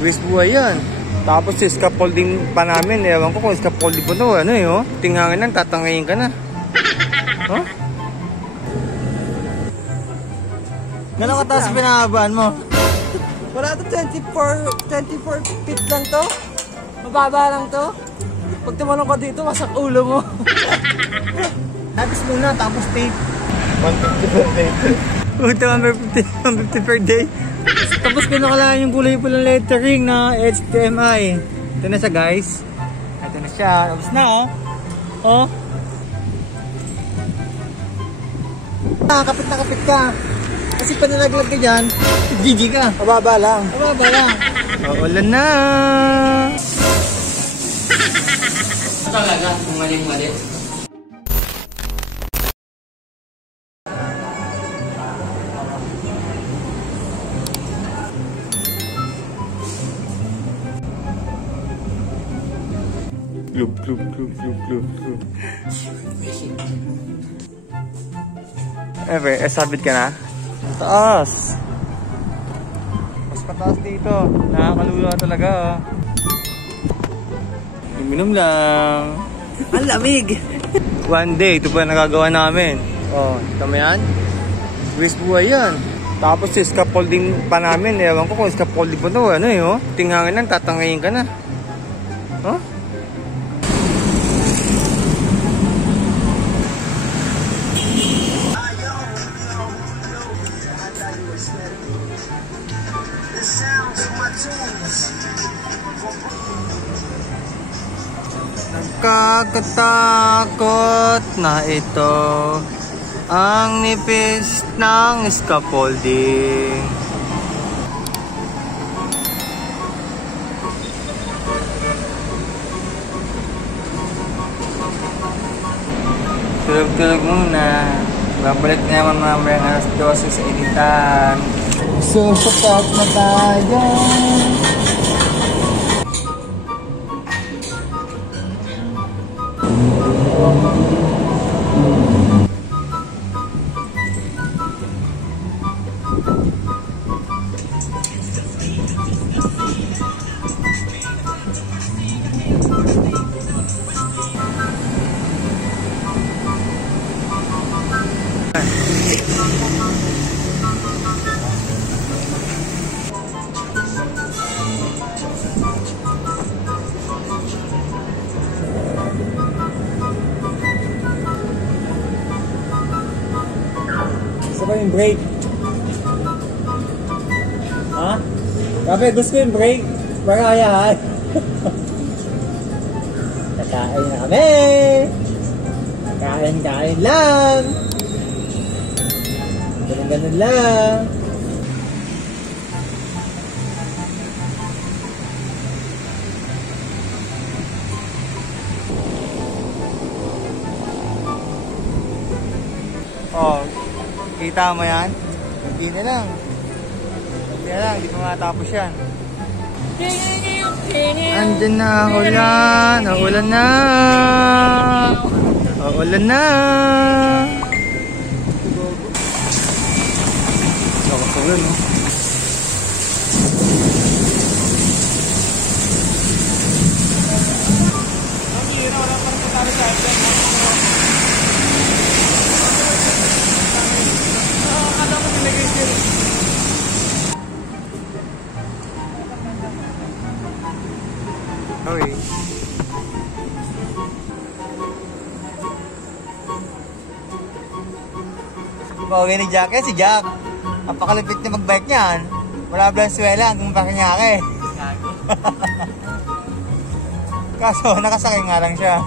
Waste buhay yan. Tapos scaffolding pa namin. Ewan ko kung scaffolding po to. Ano yun? Tingangin lang, tatangayin ka na. Huh? Gano'ng kataas pinahabaan mo? Wala ito, 24 feet lang to. Mababa lang to. Pag tumalong ka dito, masak ulo mo. Tapos muna, tapos tape. 150 per day. Puta, 150 per day. Tapos pinakalaan yung kulay pulang lettering na HDMI. Ito na siya, guys. Ito na siya. Tapos na, oh. Oh. Kapit na kapit ka. Kasi panalaglag ka dyan, GG ka. Mababa lang. Mababa lang. Ulan na. Talaga, kung maling-mali. Glub, glub, glub, glub, glub, glub. Sabit ka na? Taas. Mas pataas dito. Nakakalula talaga. Uminom lang. Ang lamig. One day, ito pa nagagawa namin. Oh, tama yan? Waste buhay yan. Tapos scaffolding pa namin. Ewan ko kung scaffolding pa to. Ano yun? Tingangin lang, tatangayin ka na. Huh? Nakakatakot na ito ang nipis ng scaffolding. Tulog-tulog muna. Babalik na naman mamaya alas 12 sa editan. So, sapat na tayo. Gusto ko yung break. Ha? Sabi, gusto ko yung break. Para ayahan. Kakain na kami. Kain lang. Ganun lang. Oh, kita mo yan? Hindi na lang. Hindi pa matapos yan. Andyan na ang ulan. Ulan na. Ulan na. Nakasulan, no? Okay. Pagawin ni Jack si Jack. Napakalupit na mag-bike niyan. Wala Valenzuela hanggang Paranaque. Kaso nakasakay nga lang siya.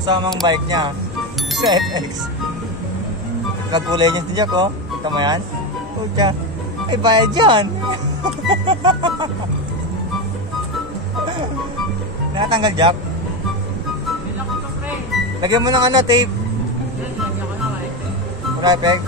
Kasamang bike niya. Sa FX. Nagkulay niya si Jack, oh. Kita mo yan? Pucha. Ay, bayad yan. Nakatanggal, Jack? Lagyan mo ng ano, tape. Wala effect.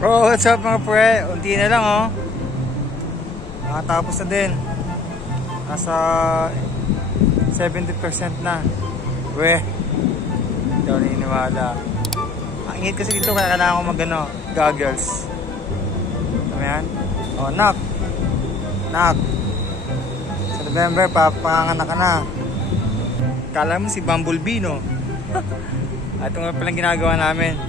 Oh, what's up mga pre? Unti na lang oh. Nakatapos na din. Nasa 70% na. Weh. Hindi ako naniniwala. Ang init kasi dito kaya kailangan ko mag goggles. Ano yan? Oh, nak. Nak. Sa November, papanganak ka na. Kala mo si Bumblebee, no? Ito nga palang ginagawa namin.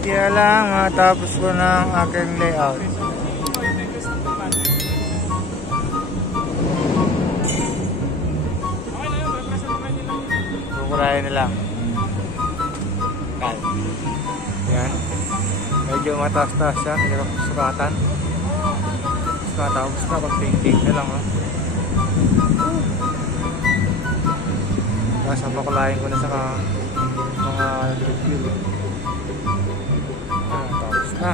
Kaya lang, matapos ko ng aking layout. Kukulayan na lang. Yan. Medyo mataas-taas siya. Hindi ko sukatan. Tapos na, pag-painting na lang. Tapos napakulayan ko na sa mga review. Tapos na.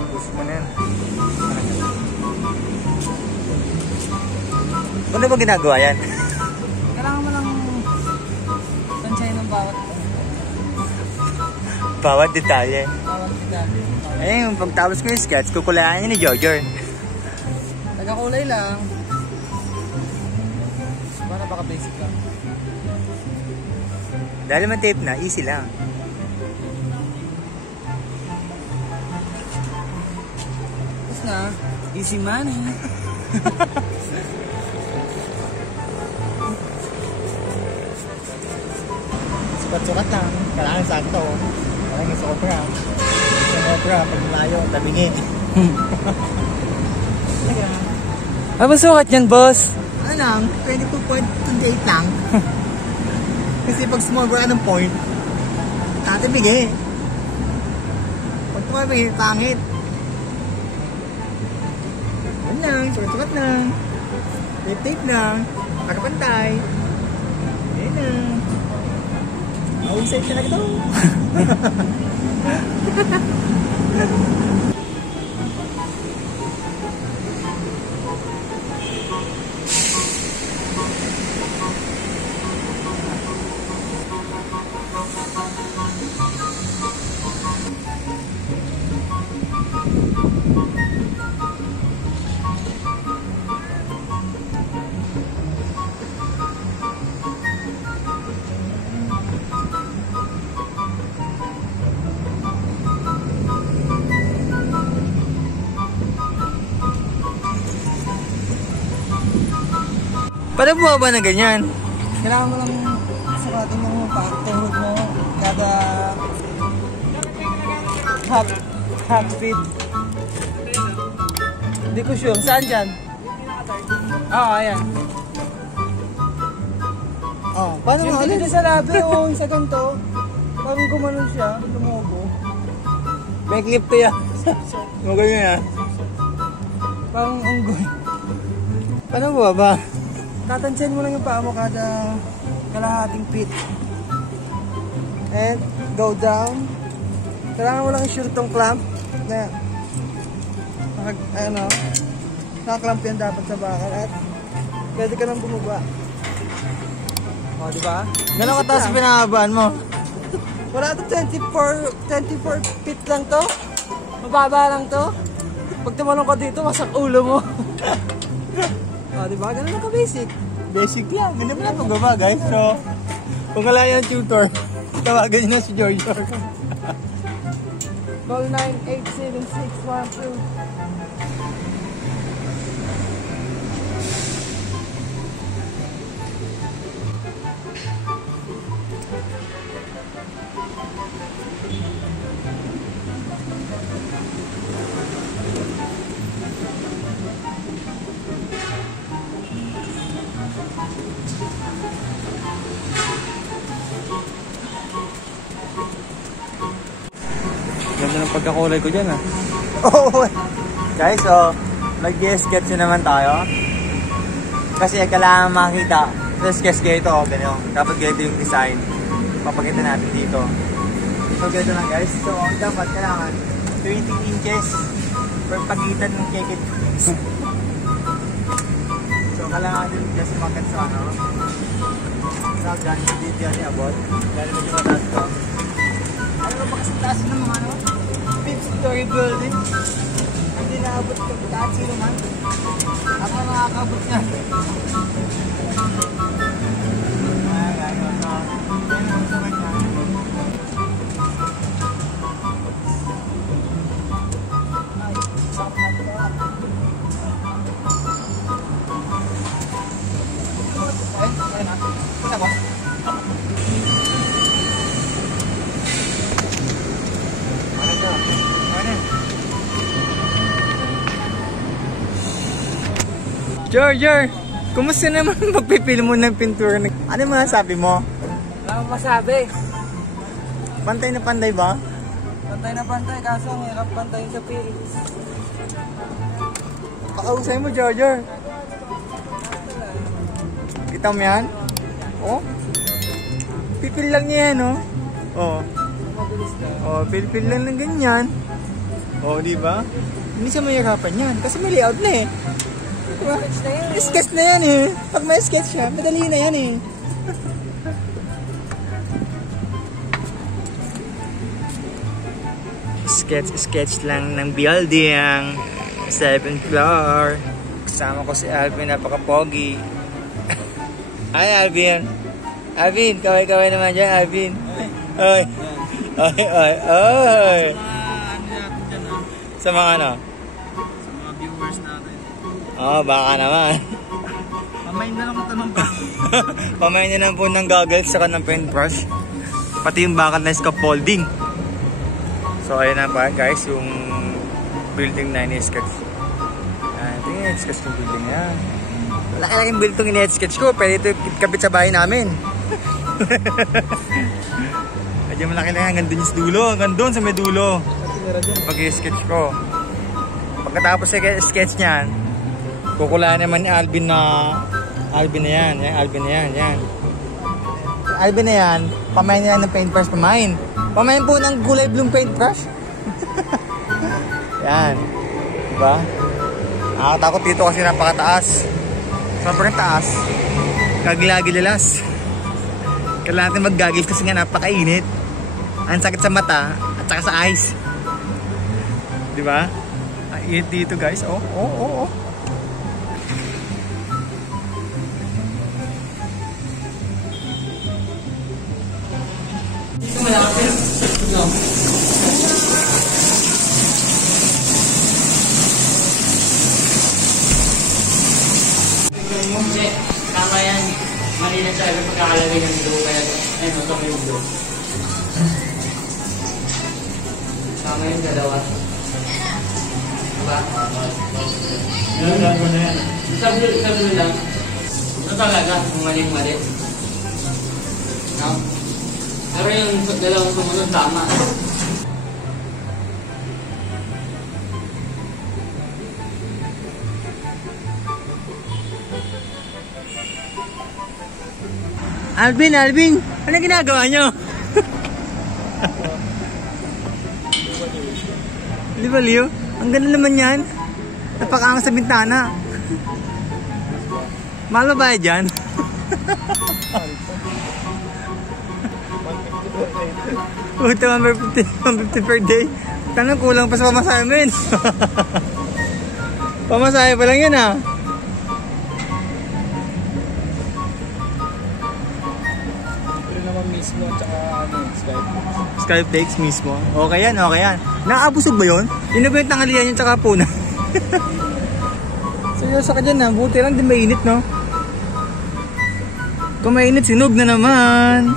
Tapos mo na yan. Ano ba ginagawa yan? Kailangan mo lang tansyahin ng bawat detalye. bawat detalye. Ayun, pagtapos ko yung sketch, kukulayan niya ni Jojo. Nagkakulay lang. Para baka-basic lang. Dahil man tape na, easy lang. Tapos na, easy money. Sukat-sukat lang. Kailangan sakto. Kailangan sa opera. Sa opera, pag malayo, tabingin. Ano ba sukat yan, boss? Ano lang, 22.28 lang. Kasi pag sumobra ng point, tatibig eh. Pag tumabig, pangit. Ano lang, sukat-sukat lang. Tape-tape lang. Nakapantay. Ayun lang. Mausay talaga ito. Paano bumaba na ganyan? Kailangan mo lang sukatin mo tuhod mo kada half feet. Hindi ko sure. Saan dyan? Oo, ayan. Oh, paano Yung mo ulit? dito sa labi o sa ganito, parang gumanon siya, lumobo. May clip to yan. Magaling yan. Parang unggoy. Paano bumaba? Tatansyahin mo lang yung paa mo kada kalahating feet. And go down. Kailangan mo lang i-sure tong clamp na nakaklamp yan dapat sa bakal at pwede ka nang bumaba. O, diba? Gano'ng kataas pinababaan mo? Wala ito, 24 feet lang to. Mababa lang to. Pag tumalong ka dito, masak ulo mo. O, diba? Ganun lang ka-basic. Basic lang. Hindi mo na pagbaba, guys. So, kung wala yung tutor, tawagan nyo na si Jojo. Call 9876112. Ganda ng pagkakulay ko dyan, ah. Oh, guys, so, mag-sketch naman tayo. Kasi kailangan makita. So, sketch kayo ito, ganyan. Dapat ganito yung design. Papakita natin dito. So, ganito lang guys. So, ang dapat kailangan 20 inches per pagitan ng kekit. So, kailangan natin just makat sa ano. So, ganyan dito yan yung abot. Ganyan medyo mataas ko. Ano ba kasi taas ng mga ano? 5th story building. Hindi naabot ko. Taas sino man. Ako makakabot niya. George, kumusta naman pagpipili mo ng pintura? Ano masasabi mo? Wala akong masabi. Pantay na pantay ba? Pantay na pantay, kaso ang hirap pantayin sa pilis. Pakausay mo, George. Kita mo yan? Oh? Pipil lang niya yan, oh. Oh. Oh, pipil lang ng ganyan. Oh, di ba? Hindi siya mahirapan yan kasi may layout na eh. Diba? Sketch na yan eh. Pag may sketch siya, madali na yan eh. Sketch lang ng building. 7th floor. Kasama ko si Alvin, napaka-pogi. Hi Alvin. Alvin, kaway-kaway naman dyan, Alvin. Ay. Ay, ay, ay. Sa mga ano? Sa mga viewers natin. Oo, baka naman. Pamain na lang ito ng bago. Pamain nyo lang po ng goggles saka ng paintbrush. Pati yung bakal na scaffolding. So ayun na pa guys, yung building na ini-sketch. Ito yung sketch ng building na yan. Laki-laking building ini-sketch ko, pwede ito kapit sa bahay namin. Medyo malaki na yan, hanggang dun yung dulo, hanggang dun sa may dulo. Pag i-sketch ko. Pagkatapos sa sketch niyan, kukulaan naman ni Alvin na Alvin na yan, yan. Alvin na yan, pamain na yan ng paintbrush, pamain. Pamain po ng gulay blue paintbrush. Yan. Diba? Nakakatakot dito kasi napakataas. Sobrang taas. Kagilagi-lilas. Kailangan natin mag-goggles kasi nga napakainit. Ang sakit sa mata at saka sa eyes. Diba? Ang init dito guys. Oh. Ito malapit. Ito. Hindi. Tama yan. Mali na siya. Yung pagkakalagay ng blue. Kaya ayun, ito yung blue. Tama yung dalawa. Diba? Yan, gagawin na yan. Sa blue lang. Ito talaga. Kung mali-mali. No? Pero yung dalawang sumunod tama. Alvin, ano ginagawa nyo? Di ba, Leo? Ang ganda naman yan. Napakaangas sa bintana. Mahal ba bayad dyan? 150 per day. Tanong kulang pa sa pamasahe mo yun. Pamasahe pa lang yun ah. Mismo tsaka ano, Skyflakes mismo. Okay yan. Nakabusog ba yun? Yun na ba yung tanghalian yun tsaka puna? Seryoso ka dyan na. Buti lang din mainit no? Kung mainit, sinog na naman.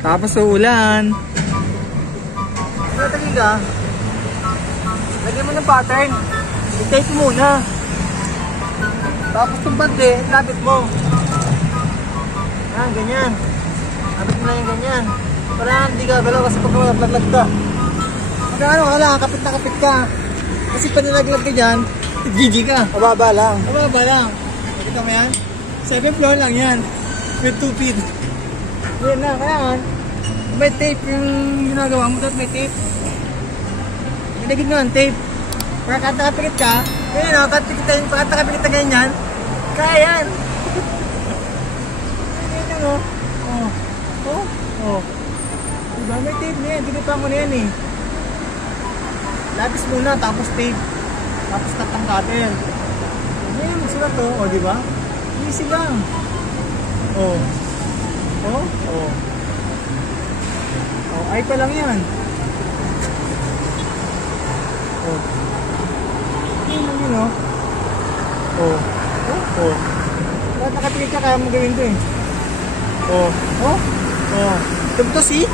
Tapos sa ulan. Ano talaga? Lagyan mo ng pattern. I-tape muna. Tapos itong bande, labit mo. Ganyan. Labit mo na yung ganyan. Para hindi gagalaw kasi pag malaglag ka. Magkano ka lang, kapit na kapit ka. Kasi panilaglag ka dyan, GG ka. Mababa lang. Mababa lang. Nakita mo yan? 7th floor lang yan. With 2 feet. Yan na, kailangan. May tape yung ginagawa mo. May tape. Ilagin mo ang tape. Para katakapikit ka. Kaya na, katakapikit ka ganyan. Kaya yan. Ganyan o. Oh. Oh. Oh. Diba? May tape na yan. Dinipan mo na yan eh. Lapis muna, tapos tape. Tapos tatangkatin. Ganyan, magsulat to. O, diba? Easy lang. Oh. Oh. Oh. Oh, ay pa lang yan. Oh. Yun, oh. Oh. Oh. Oh. Bakit nakatingin ka, kaya mo gawin ito eh. Oh. Oh. Oh. Ito to, see?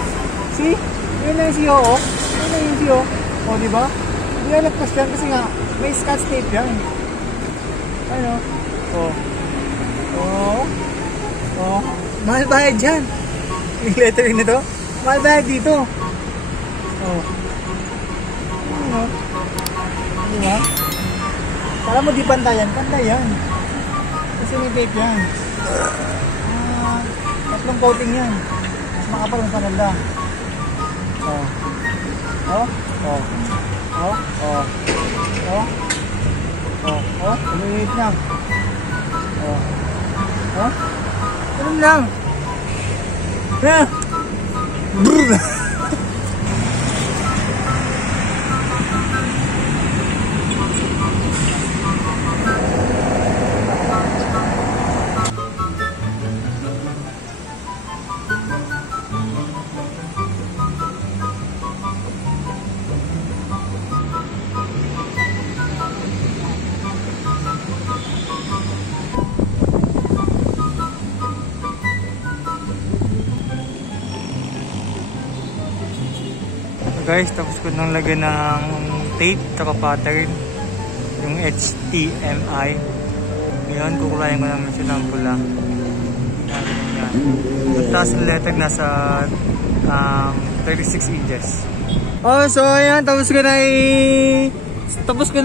See? Yun na yung see, oh. Yun na yung see, oh. Oh, diba? Hindi na nagpas yan kasi nga, may scotch tape yan. Ano? Oh. Oh. Oh. Mahal bayad dyan. Yung lettering na to. Mahal bayad dito. Oh. Ano? Diba? Para mo di pantayan. Pantayan. Kasi may tape yan. 3 coating yan. Mas makapal ang pananda. Oh. Oh. Oh. Oh. Oh. Oh. Oh. Oh. Umiinit na. Oh. Oh. Ganun lang. Yeah. Brrr. Guys, tapos ko nang lagyan ng tape tsaka pattern yung HDMI. Ngayon kukulayan ko naman siya ng pula. Tapos ang letter nasa 36 inches. Oh, so ayan, tapos ko na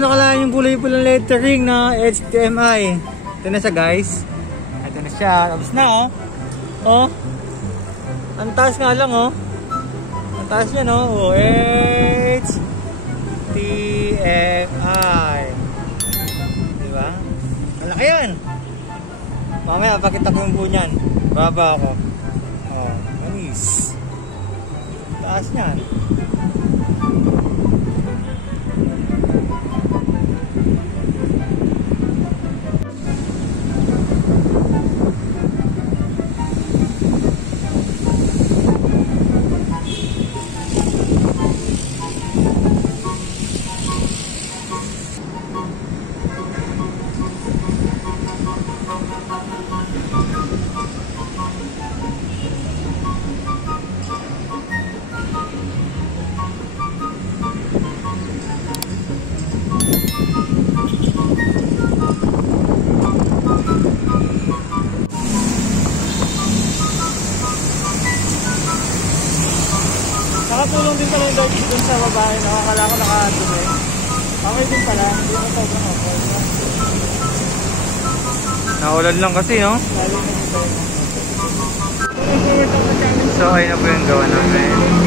kalayan yung kulay pulang lettering na HDMI. Ito na siya, guys. Ito na siya, tapos na oh. Oh. Ang taas nga lang oh. Taas niya no, HDMI. Diba? Malaki yan. Mamaya pakita ko yung bunyan. Baba ako. Oh, manis. Taas niyan. Nakatulong din pala yung dog dun sa babae. Nakakala ko nakatulong eh. Okay din pala. Hindi ako sobrang okay. Naulan lang kasi no? So ayun na po yung gawa namin.